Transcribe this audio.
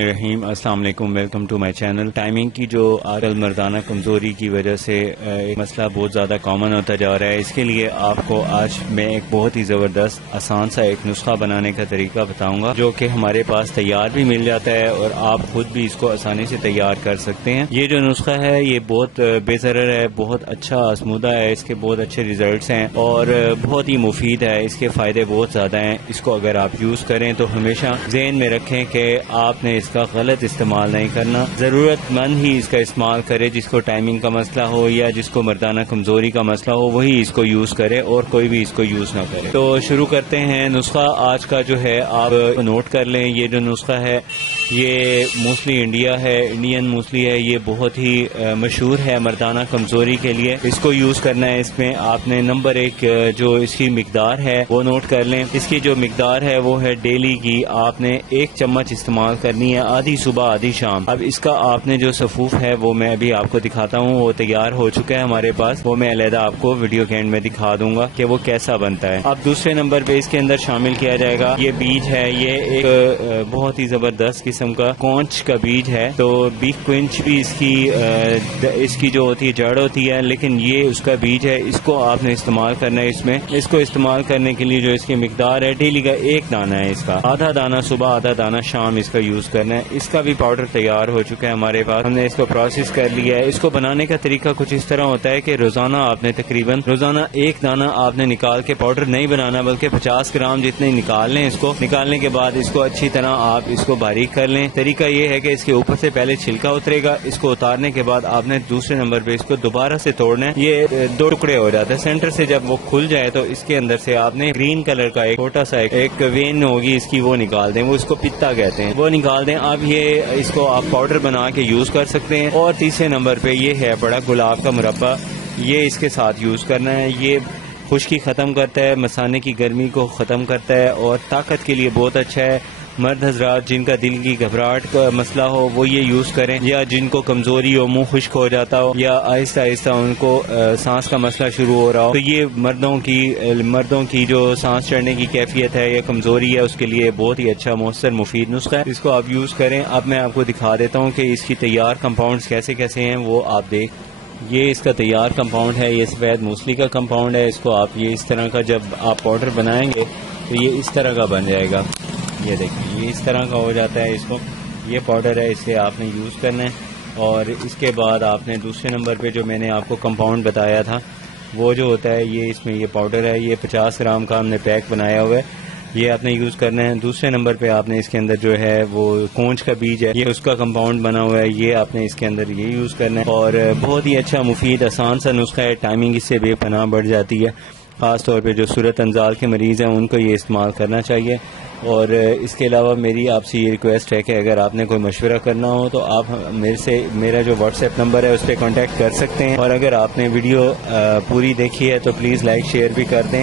رحیم السلام علیکم، welcome to my channel. Timing کی جو آج کل مردانہ کمزوری کی وجہ سے ایک مسئلہ بہت زیادہ کامن ہوتا جا رہا ہے، اس کے لیے آپ کو آج میں ایک بہت ہی زبردست آسان سا ایک نسخہ بنانے کا طریقہ بتاؤں گا، جو کہ ہمارے پاس تیار بھی مل جاتا ہے اور آپ خود بھی اس کو آسانی سے تیار کر سکتے ہیں۔ یہ جو نسخہ ہے یہ بہت بے ضرر ہے، بہت اچھا آزمودہ ہے، اس کے بہت اچھے ریزلٹس ہیں اور بہت ہی مفید ہے، اس کے فائدے بہت زیادہ ہیں۔ اس کو اگر آپ یوز کریں تو ہمیشہ ذہن میں رکھیں کہ آپ نے اس کا غلط استعمال نہیں کرنا، ضرورت مند ہی اس کا استعمال کرے۔ جس کو ٹائمنگ کا مسئلہ ہو یا جس کو مردانہ کمزوری کا مسئلہ ہو وہی اس کو یوز کرے اور کوئی بھی اس کو یوز نہ کرے۔ تو شروع کرتے ہیں۔ نسخہ آج کا جو ہے آپ نوٹ کر لیں، یہ جو نسخہ ہے یہ موسلی انڈیا ہے، انڈین موسلی ہے، یہ بہت ہی مشہور ہے مردانہ کمزوری کے لیے۔ اس کو یوز کرنا ہے، اس میں آپ نے نمبر 1 جو اس کی مقدار ہے وہ نوٹ کر لیں۔ اس کی جو مقدار ہے وہ ہے ڈیلی کی، آپ نے 1 چمچ استعمال کرنی ہے، آدھی صبح آدھی شام۔ اب اس کا آپ نے جو صفوف ہے وہ میں ابھی آپ کو دکھاتا ہوں، وہ تیار ہو چکا ہے ہمارے پاس، وہ میں علیحدہ آپ کو ویڈیو کے اینڈ میں دکھا دوں گا کہ وہ کیسا بنتا ہے۔ اب دوسرے نمبر پہ اس کے اندر شامل کیا جائے گا یہ بیج ہے، یہ ایک بہت ہی زبردست قسم کا کونچ کا بیج ہے۔ تو بیف کوئنچ بھی اس کی جو ہوتی ہے جڑ ہوتی ہے، لیکن یہ اس کا بیج ہے، اس کو آپ نے استعمال کرنا ہے۔ اس کو استعمال کرنے کے لیے جو اس کی مقدار ہے ڈیلی کا 1 دانہ ہے، اس کا آدھا دانہ صبح آدھا دانہ شام اس کا یوز کرنا ہے۔ اس کا بھی پاؤڈر تیار ہو چکا ہے ہمارے پاس، ہم نے اس کو پروسیس کر لیا ہے۔ اس کو بنانے کا طریقہ کچھ اس طرح ہوتا ہے کہ روزانہ آپ نے تقریباً 1 دانہ آپ نے نکال کے، پاؤڈر نہیں بنانا بلکہ 50 گرام جتنے نکال لیں۔ اس کو نکالنے کے بعد اس کو اچھی طرح آپ اس کو باریک کر لیں۔ طریقہ یہ ہے کہ اس کے اوپر سے پہلے چھلکا اترے گا، اس کو اتارنے کے بعد آپ نے دوسرے نمبر پہ اس کو دوبارہ سے توڑنا ہے۔ یہ 2 ٹکڑے ہو جاتے ہیں، سینٹر سے جب وہ کھل جائے تو اس کے اندر سے آپ نے گرین کلر کا ایک چھوٹا سا ایک وین ہوگی اس کی، وہ نکال دیں، وہ اس کو پتا کہتے ہیں، وہ نکال دیں۔ اب یہ اس کو آپ پاؤڈر بنا کے یوز کر سکتے ہیں۔ اور تیسرے نمبر پہ یہ ہے بڑا گلاب کا مربع، یہ اس کے ساتھ یوز کرنا ہے۔ یہ خشکی ختم کرتا ہے، مثانے کی گرمی کو ختم کرتا ہے اور طاقت کے لیے بہت اچھا ہے۔ مرد حضرات جن کا دل کی گھبراہٹ کا مسئلہ ہو وہ یہ یوز کریں، یا جن کو کمزوری ہو، منہ خشک ہو جاتا ہو، یا آہستہ آہستہ ان کو سانس کا مسئلہ شروع ہو رہا ہو، تو یہ مردوں کی جو سانس چڑھنے کی کیفیت ہے یا کمزوری ہے اس کے لیے بہت ہی اچھا مؤثر مفید نسخہ ہے، اس کو آپ یوز کریں۔ اب میں آپ کو دکھا دیتا ہوں کہ اس کی تیار کمپاؤنڈز کیسے کیسے ہیں، وہ آپ دیکھ۔ یہ اس کا تیار کمپاؤنڈ ہے، یہ سفید موسلی کا کمپاؤنڈ ہے۔ اس کو آپ یہ اس طرح کا جب آپ پاؤڈر بنائیں گے تو یہ اس طرح کا بن جائے گا، یہ دیکھیں یہ اس طرح کا ہو جاتا ہے۔ اس کو یہ پاؤڈر ہے، اسے آپ نے یوز کرنا ہے۔ اور اس کے بعد آپ نے دوسرے نمبر پہ جو میں نے آپ کو کمپاؤنڈ بتایا تھا وہ جو ہوتا ہے یہ اس میں یہ پاؤڈر ہے، یہ 50 گرام کا ہم نے پیک بنایا ہوا ہے، یہ آپ نے یوز کرنا ہے۔ دوسرے نمبر پہ آپ نے اس کے اندر جو ہے وہ کونچ کا بیج ہے، یہ اس کا کمپاؤنڈ بنا ہوا ہے، یہ آپ نے اس کے اندر یہ یوز کرنا ہے۔ اور بہت ہی اچھا مفید آسان سا نسخہ ہے، ٹائمنگ اس سے بے پناہ بڑھ جاتی ہے، خاص طور پہ جو صورت انزال کے مریض ہیں ان کو یہ استعمال کرنا چاہیے۔ اور اس کے علاوہ میری آپ سے یہ ریکویسٹ ہے کہ اگر آپ نے کوئی مشورہ کرنا ہو تو آپ میرا جو واٹس ایپ نمبر ہے اس پہ کانٹیکٹ کر سکتے ہیں، اور اگر آپ نے ویڈیو پوری دیکھی ہے تو پلیز لائک شیئر بھی کر دیں۔